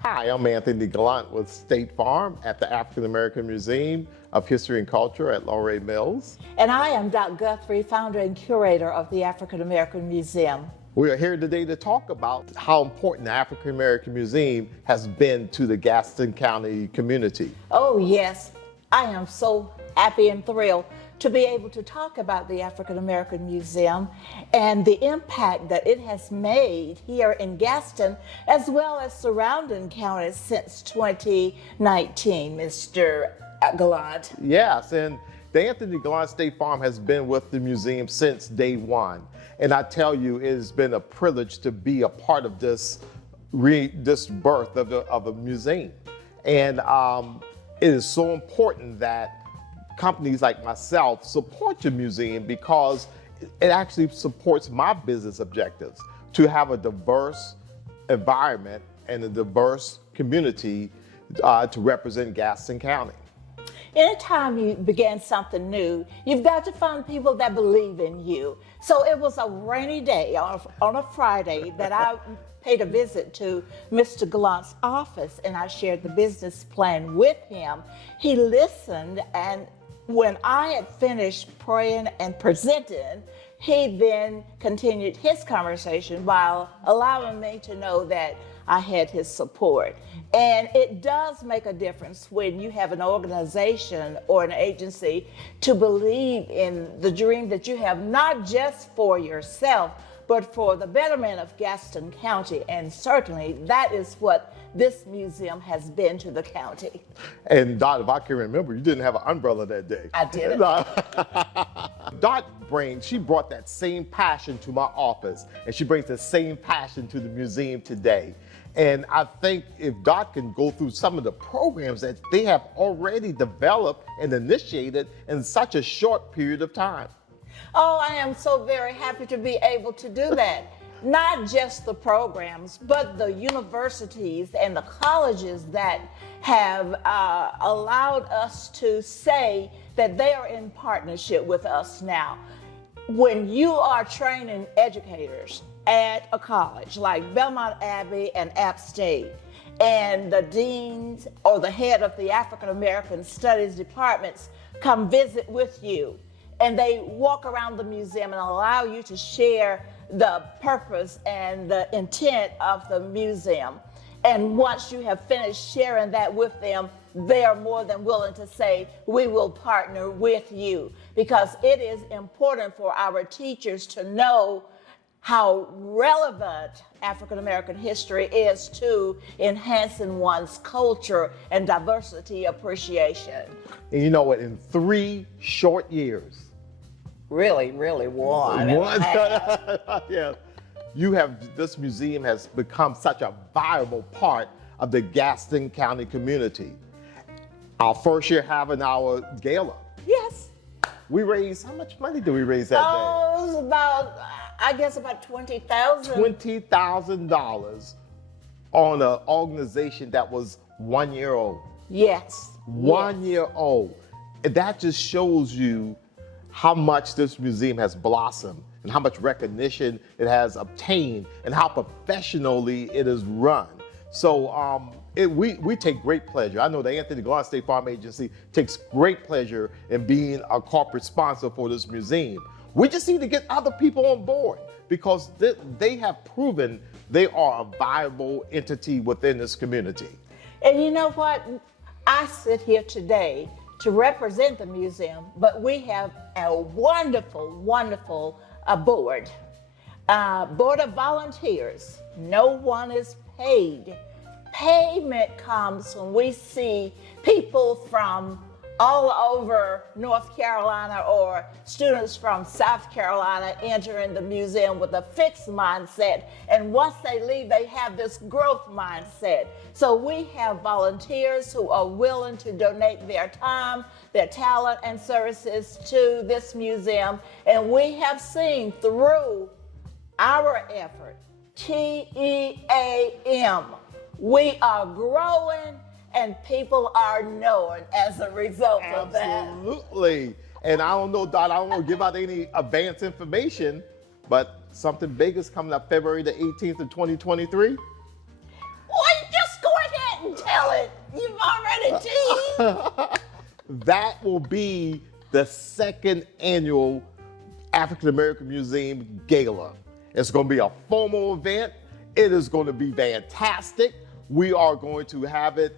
Hi, I'm Anthony Gallant with State Farm at the African American Museum of History and Culture at Laurel Mills. And I am Dr. Guthrie, founder and curator of the African American Museum. We are here today to talk about how important the African American Museum has been to the Gaston County community. Oh, yes, I am so happy and thrilled to be able to talk about the African American Museum and the impact that it has made here in Gaston as well as surrounding counties since 2019, Mr. Gallant. Yes, and the Anthony Gallant State Farm has been with the museum since day one. And I tell you, it has been a privilege to be a part of this birth of a museum. And it is so important that companies like myself support your museum because it actually supports my business objectives to have a diverse environment and a diverse community to represent Gaston County. Anytime you begin something new, you've got to find people that believe in you. So it was a rainy day on a Friday that I paid a visit to Mr. Gallant's office and I shared the business plan with him. He listened, and when I had finished praying and presenting, he then continued his conversation while allowing me to know that I had his support. And it does make a difference when you have an organization or an agency to believe in the dream that you have, not just for yourself, but for the betterment of Gaston County. And certainly that is what this museum has been to the county. And Dot, if I can remember, you didn't have an umbrella that day. I didn't. Dot she brought that same passion to my office, and she brings the same passion to the museum today. And I think if Dot can go through some of the programs that they have already developed and initiated in such a short period of time. Oh, I am so very happy to be able to do that. Not just the programs, but the universities and the colleges that have allowed us to say that they are in partnership with us now. When you are training educators at a college like Belmont Abbey and App State, and the deans or the head of the African American Studies departments come visit with you, and they walk around the museum and allow you to share the purpose and the intent of the museum. And once you have finished sharing that with them, they are more than willing to say, we will partner with you, because it is important for our teachers to know how relevant African American history is to enhancing one's culture and diversity appreciation. And you know what, in 3 short years, Really one. yeah, this museum has become such a viable part of the Gaston County community. Our first year having our gala, Yes. we raised, how much money did we raise that Oh, it was about, I guess about 20,000. day? $20,000 on an organization that was 1 year old. Yes. 1 year old. And that just shows you how much this museum has blossomed and how much recognition it has obtained and how professionally it is run. So we take great pleasure. I know the Anthony Gallant State Farm Agency takes great pleasure in being a corporate sponsor for this museum. We just need to get other people on board because they have proven they are a viable entity within this community. And you know what? I sit here today to represent the museum, but we have a wonderful board. Board of volunteers. No one is paid. Payment comes when we see people from all over North Carolina or students from South Carolina entering the museum with a fixed mindset. And once they leave, they have this growth mindset. So we have volunteers who are willing to donate their time, their talent, and services to this museum. And we have seen through our effort, TEAM, we are growing and people are knowing as a result of that. Absolutely. And I don't know, Dot, I don't want to give out any advance information, but something big is coming up February the 18th of 2023. Well, just go ahead tell it. You've already teased. That will be the second annual African American Museum Gala. It's going to be a formal event. It is going to be fantastic. We are going to have it.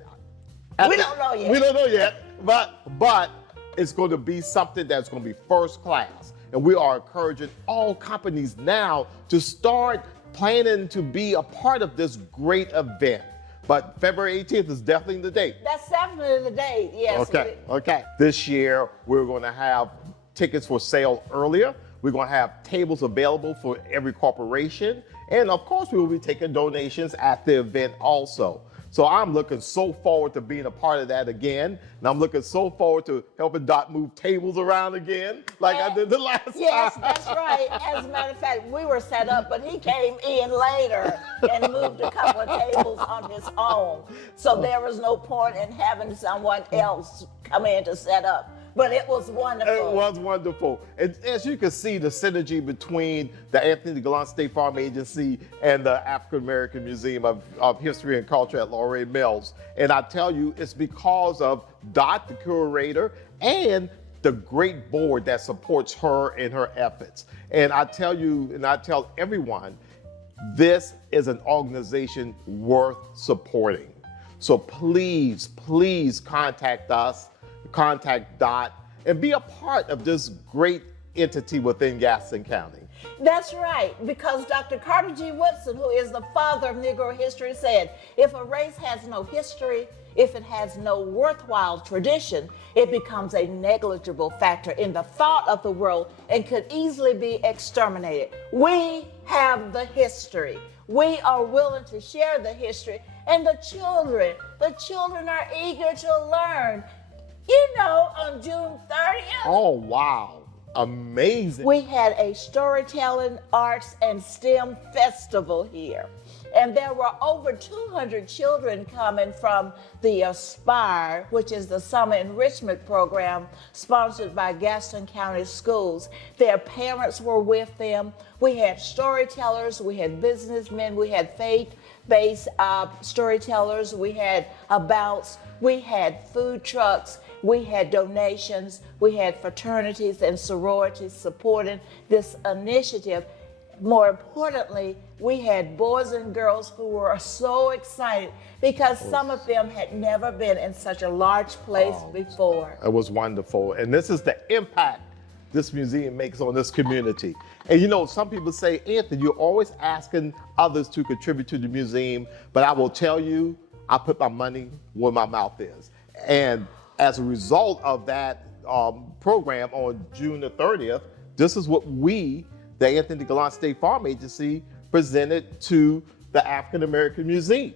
We don't know yet. We don't know yet, but it's going to be something that's going to be first class. And we are encouraging all companies now to start planning to be a part of this great event. But February 18th is definitely the date. That's definitely the date, yes. Okay. This year, we're going to have tickets for sale earlier. We're going to have tables available for every corporation. And of course, we will be taking donations at the event also. So I'm looking so forward to being a part of that again. And I'm looking so forward to helping Dot move tables around again, like I did the last time. Yes, that's right. As a matter of fact, we were set up, but he came in later and moved a couple of tables on his own. So there was no point in having someone else come in to set up. But it was wonderful. It was wonderful. And as you can see, the synergy between the Anthony Gallant State Farm Agency and the African American Museum of History and Culture at Laurel Mills. And I tell you, it's because of Dot, the curator, and the great board that supports her in her efforts. And I tell you, and I tell everyone, this is an organization worth supporting. So please, please contact us. Contact Dot and be a part of this great entity within Gaston County. That's right, because Dr. Carter G. Woodson, who is the father of Negro history, said, if a race has no history, if it has no worthwhile tradition, it becomes a negligible factor in the thought of the world and could easily be exterminated. We have the history. We are willing to share the history, and the children are eager to learn. You know, on June 30th. Oh, wow. Amazing. We had a storytelling, arts, and STEM festival here. And there were over 200 children coming from the Aspire, which is the summer enrichment program sponsored by Gaston County Schools. Their parents were with them. We had storytellers, we had businessmen, we had faith-based storytellers, we had abouts, we had food trucks, we had donations, we had fraternities and sororities supporting this initiative. More importantly, we had boys and girls who were so excited because some of them had never been in such a large place before. It was wonderful. And this is the impact this museum makes on this community. And you know, some people say, Anthony, you're always asking others to contribute to the museum, but I will tell you, I put my money where my mouth is. And as a result of that program on June the 30th, this is what we, the Anthony Gallant State Farm Agency, presented to the African American Museum.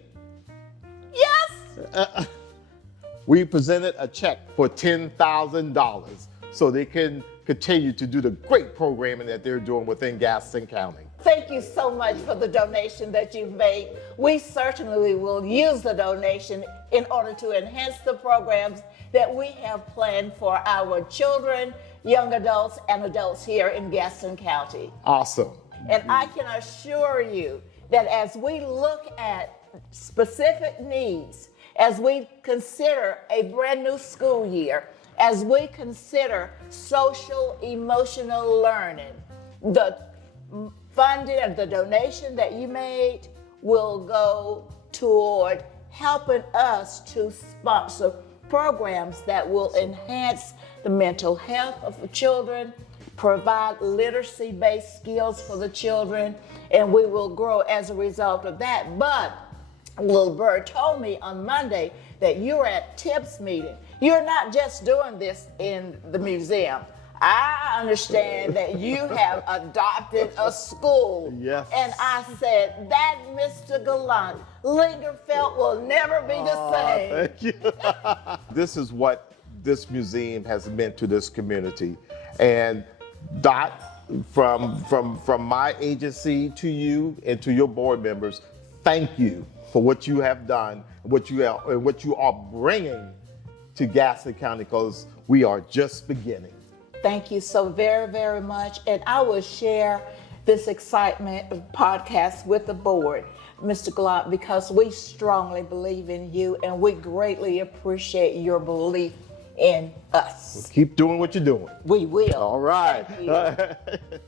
Yes! We presented a check for $10,000 so they can continue to do the great programming that they're doing within Gaston County. Thank you so much for the donation that you've made. We certainly will use the donation in order to enhance the programs that we have planned for our children, young adults, and adults here in Gaston County. Awesome. And I can assure you that as we look at specific needs, as we consider a brand new school year, as we consider social emotional learning, the funding and the donation that you made will go toward helping us to sponsor programs that will enhance the mental health of the children, provide literacy-based skills for the children, and we will grow as a result of that. But Lil Bird told me on Monday that you're at TIPS meeting. You're not just doing this in the museum. I understand that you have adopted a school. Yes. And I said, that Mr. Gallant, Lingerfeld will never be the same. Thank you. This is what this museum has meant to this community. And Dot, from my agency to you and to your board members, thank you for what you have done, what you are bringing to Gaston County, because we are just beginning. Thank you so very, very much. And I will share this excitement podcast with the board, Mr. Gallant, because we strongly believe in you and we greatly appreciate your belief in us. Keep doing what you're doing. We will. All right. Thank you.